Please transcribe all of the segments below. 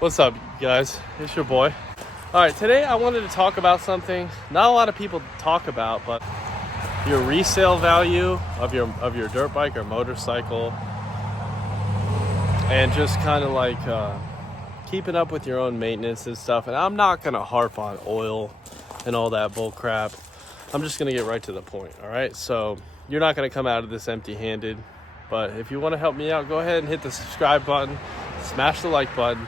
What's up, guys? It's your boy. All right, today I wanted to talk about something not a lot of people talk about, but your resale value of your dirt bike or motorcycle, and just kind of like keeping up with your own maintenance and stuff. And I'm not gonna harp on oil and all that bull crap. I'm just gonna get right to the point. All right, so you're not gonna come out of this empty-handed, but if you want to help me out, go ahead and hit the subscribe button, smash the like button.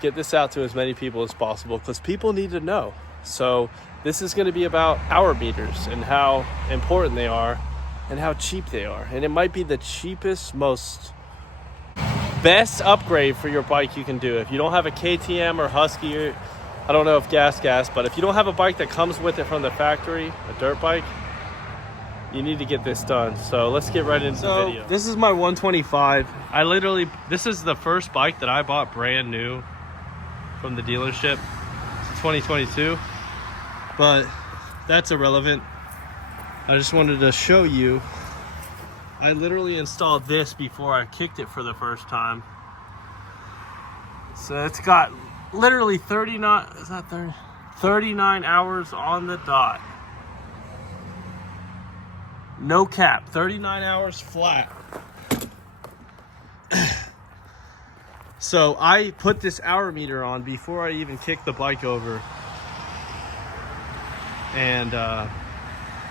Get this out to as many people as possible because people need to know. So this is going to be about hour meters and how important they are and how cheap they are. And it might be the cheapest, best upgrade for your bike you can do. If you don't have a KTM or Husky, I don't know if gas, but if you don't have a bike that comes with it from the factory, a dirt bike, you need to get this done. So let's get right into the video. This is my 125. This is the first bike that I bought brand new from the dealership. It's 2022, but that's irrelevant. I just wanted to show you. I literally installed this before I kicked it for the first time. So it's got literally 39 hours on the dot. No cap, 39 hours flat. So I put this hour meter on before I even kicked the bike over. And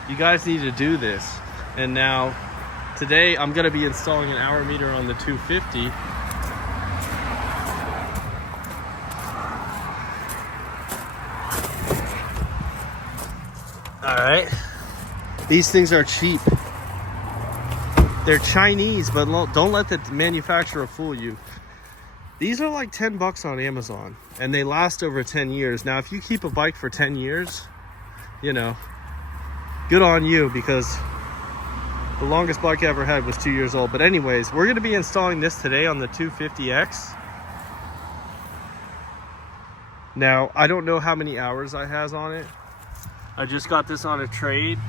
you guys need to do this. And now, today I'm gonna be installing an hour meter on the 250. All right, these things are cheap. They're Chinese, but don't let the manufacturer fool you. These are like 10 bucks on Amazon, and they last over 10 years. Now, if you keep a bike for 10 years, you know, good on you, because the longest bike I ever had was 2 years old. But anyways, we're gonna be installing this today on the 250X. Now, I don't know how many hours I has on it. I just got this on a trade.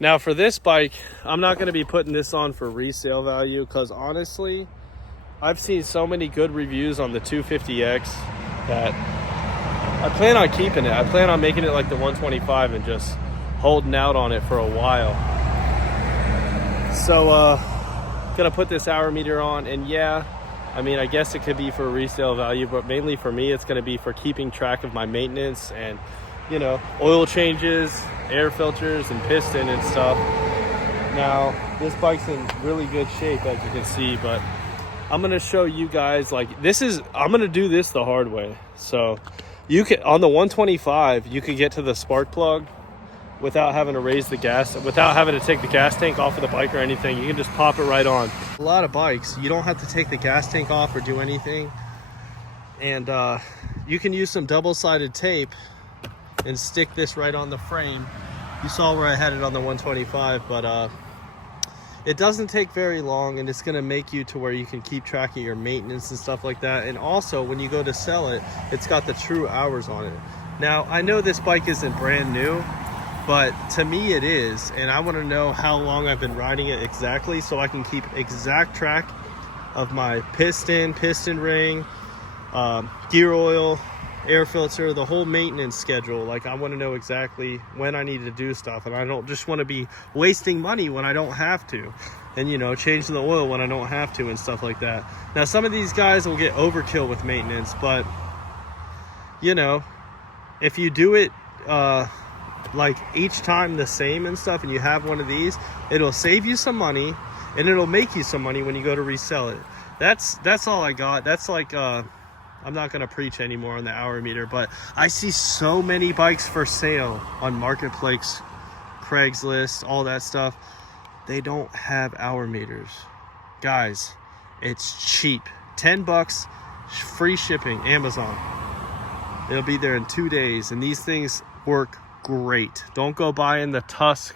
Now for this bike, I'm not gonna be putting this on for resale value, because honestly, I've seen so many good reviews on the 250X that I plan on keeping it. I plan on making it like the 125 and just holding out on it for a while. So gonna put this hour meter on, and yeah, I mean, I guess it could be for resale value, but mainly for me, it's gonna be for keeping track of my maintenance and, you know, oil changes, air filters, and piston and stuff. Now, this bike's in really good shape, as you can see, but I'm gonna show you guys, like, I'm gonna do this the hard way. So you can, on the 125, you could get to the spark plug without having to raise the gas, without having to take the gas tank off of the bike or anything. You can just pop it right on. A lot of bikes, you don't have to take the gas tank off or do anything. And you can use some double-sided tape and stick this right on the frame. You saw where I had it on the 125, but it doesn't take very long, and it's gonna make you to where you can keep track of your maintenance and stuff like that. And also, when you go to sell it, it's got the true hours on it. Now, I know this bike isn't brand new, but to me it is, and I wanna know how long I've been riding it exactly, so I can keep exact track of my piston ring, gear oil, air filter, the whole maintenance schedule. Like, I want to know exactly when I need to do stuff, and I don't just want to be wasting money when I don't have to, and, you know, changing the oil when I don't have to and stuff like that. Now, some of these guys will get overkill with maintenance, but, you know, if you do it like each time the same and stuff, and you have one of these, it'll save you some money, and it'll make you some money when you go to resell it. That's all I got. That's like I'm not going to preach anymore on the hour meter, but I see so many bikes for sale on Marketplace, Craigslist, all that stuff. They don't have hour meters. Guys, it's cheap. 10 bucks, free shipping, Amazon. It'll be there in 2 days, and these things work great. Don't go buying the Tusk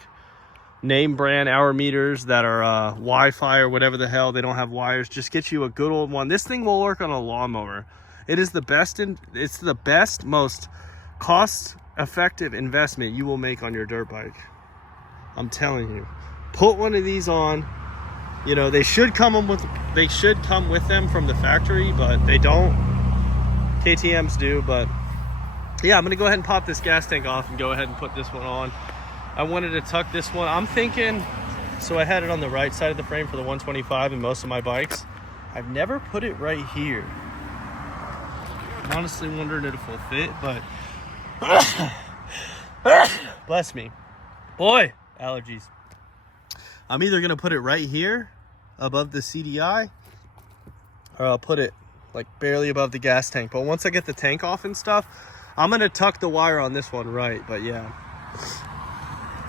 name brand hour meters that are Wi-Fi or whatever the hell. They don't have wires. Just get you a good old one. This thing will work on a lawnmower. It is the best, it's the best, most cost-effective investment you will make on your dirt bike. I'm telling you. Put one of these on, You know, they should come with them from the factory, but they don't. KTM's do. But yeah, I'm gonna go ahead and pop this gas tank off and go ahead and put this one on. I wanted to tuck this one. I'm thinking, so I had it on the right side of the frame for the 125 in most of my bikes. I've never put it right here. I'm honestly wondering if it'll fit, but bless me. Boy, allergies. I'm either gonna put it right here above the CDI, or I'll put it like barely above the gas tank. But once I get the tank off and stuff, I'm gonna tuck the wire on this one right. But yeah,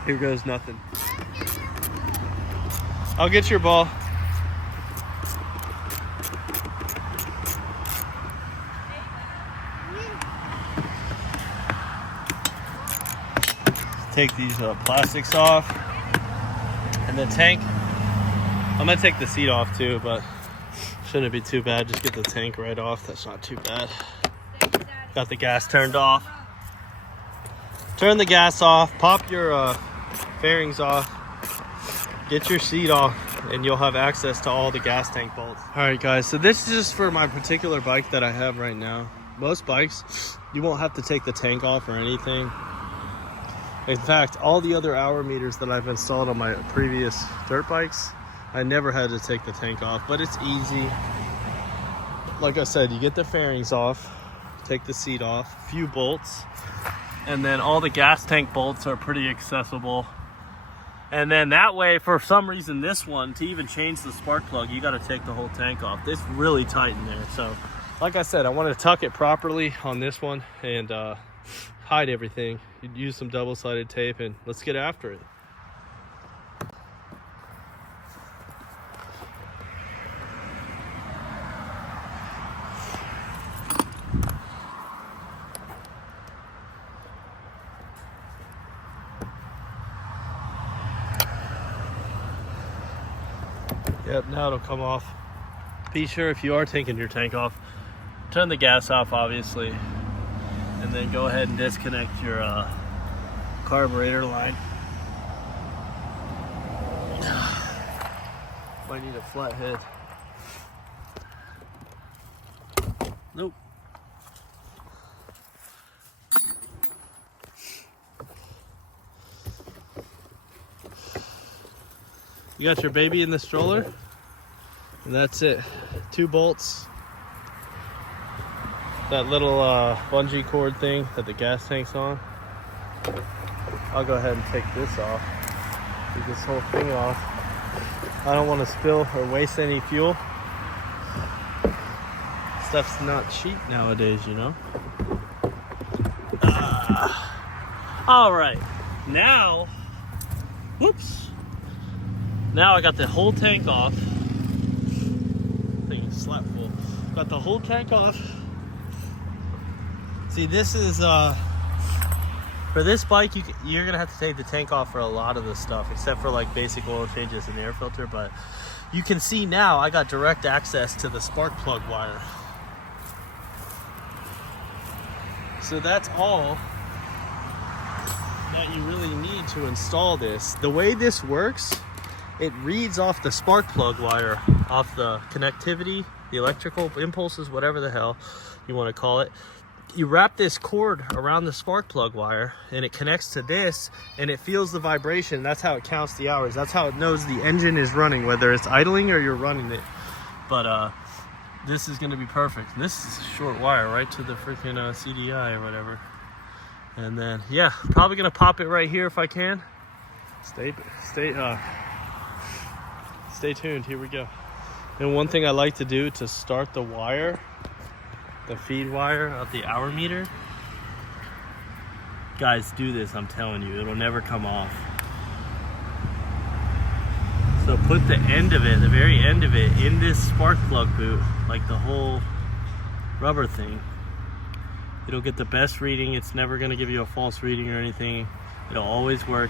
here goes nothing. I'll get your ball. Take these plastics off, and the tank, I'm gonna take the seat off too, but shouldn't be too bad. Just get the tank right off. That's not too bad. Got the gas turned off. Turn the gas off, pop your fairings off, get your seat off, and you'll have access to all the gas tank bolts. All right guys, so this is just for my particular bike that I have right now. Most bikes, you won't have to take the tank off or anything. In fact, all the other hour meters that I've installed on my previous dirt bikes, I never had to take the tank off, but it's easy. Like I said, you get the fairings off, take the seat off, a few bolts, and then all the gas tank bolts are pretty accessible. And then that way, for some reason, this one, to even change the spark plug, you got to take the whole tank off. It's really tight in there. So, like I said, I want to tuck it properly on this one and hide everything. You'd use some double-sided tape, and let's get after it. Yep, now it'll come off. Be sure, if you are taking your tank off, turn the gas off, obviously, and then go ahead and disconnect your carburetor line. Might need a flat head. Nope. You got your baby in the stroller, and that's it. 2 bolts. That little bungee cord thing that the gas tank's on. I'll go ahead and take this off. Take this whole thing off. I don't want to spill or waste any fuel. Stuff's not cheap nowadays, you know. All right, now, whoops. Now I got the whole tank off. Thing is slap full. Got the whole tank off. See, this is for this bike, you're gonna have to take the tank off for a lot of the stuff, except for like basic oil changes and air filter. But you can see now I got direct access to the spark plug wire. So that's all that you really need to install this. The way this works, it reads off the spark plug wire, off the connectivity, the electrical impulses, whatever the hell you want to call it. You wrap this cord around the spark plug wire, and it connects to this, and it feels the vibration. That's how it counts the hours. That's how it knows the engine is running, whether it's idling or you're running it. But this is going to be perfect. This is a short wire right to the freaking CDI or whatever. And then, yeah, probably going to pop it right here if I can. Stay tuned. Here we go. And one thing I like to do to start the wire, the feed wire of the hour meter, guys, do this. I'm telling you, it'll never come off. So put the end of it, the very end of it, in this spark plug boot, like the whole rubber thing. It'll get the best reading. It's never going to give you a false reading or anything. It'll always work.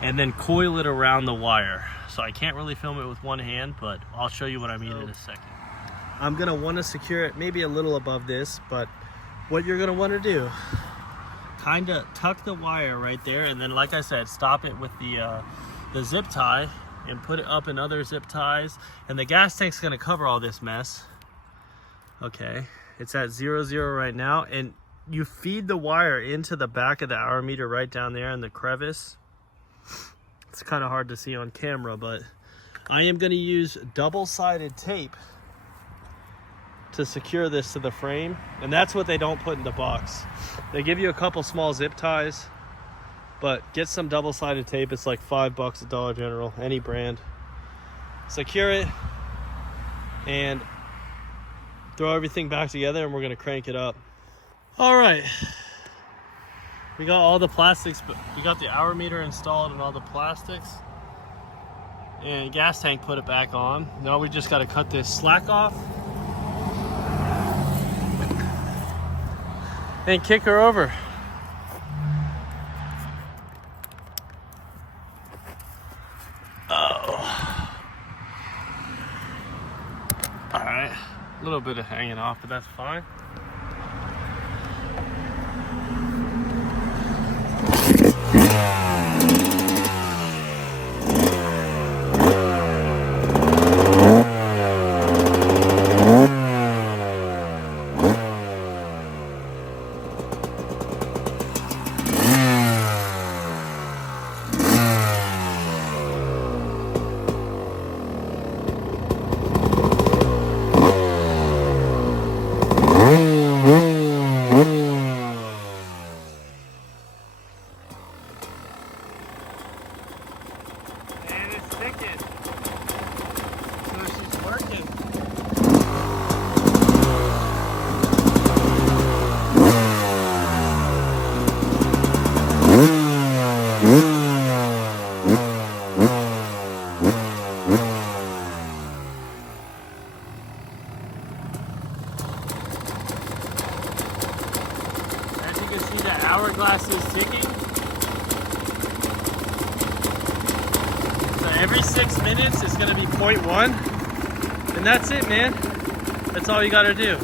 And then coil it around the wire. So I can't really film it with one hand, but I'll show you what I mean in a second. I'm gonna want to secure it maybe a little above this, but what you're gonna want to do, kind of tuck the wire right there, and then, like I said, stop it with the zip tie, and put it up in other zip ties. And the gas tank's gonna cover all this mess. Okay, it's at 0, right now. And you feed the wire into the back of the hour meter right down there in the crevice. It's kind of hard to see on camera, but I am gonna use double-sided tape to secure this to the frame. And that's what they don't put in the box. They give you a couple small zip ties, but get some double-sided tape. It's like $5 at Dollar General, any brand. Secure it and throw everything back together, and we're gonna crank it up. All right, we got all the plastics, but we got the hour meter installed and all the plastics, and gas tank put it back on. Now we just got to cut this slack off and kick her over. Oh. All right, a little bit of hanging off, but that's fine. Hourglass is ticking. So every 6 minutes it's going to be 0.1, and that's it, man. That's all you got to do.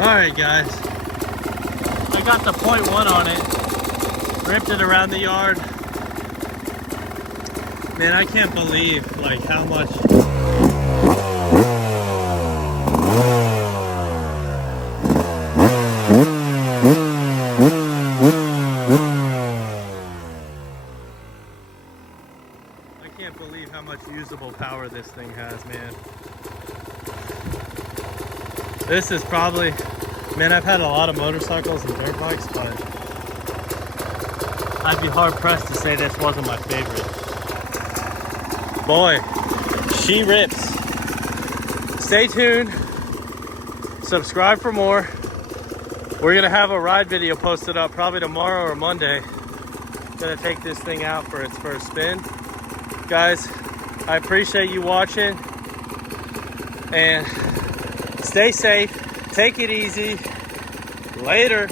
All right, guys. I got the 0.1 on it. Ripped it around the yard. Man, I can't believe like how much. I can't believe how much usable power this thing has, man. This is probably, man, I've had a lot of motorcycles and dirt bikes, but I'd be hard pressed to say this wasn't my favorite. Boy, she rips. Stay tuned. Subscribe for more. We're gonna have a ride video posted up probably tomorrow or Monday. Gonna take this thing out for its first spin. Guys, I appreciate you watching, and stay safe, take it easy. Later.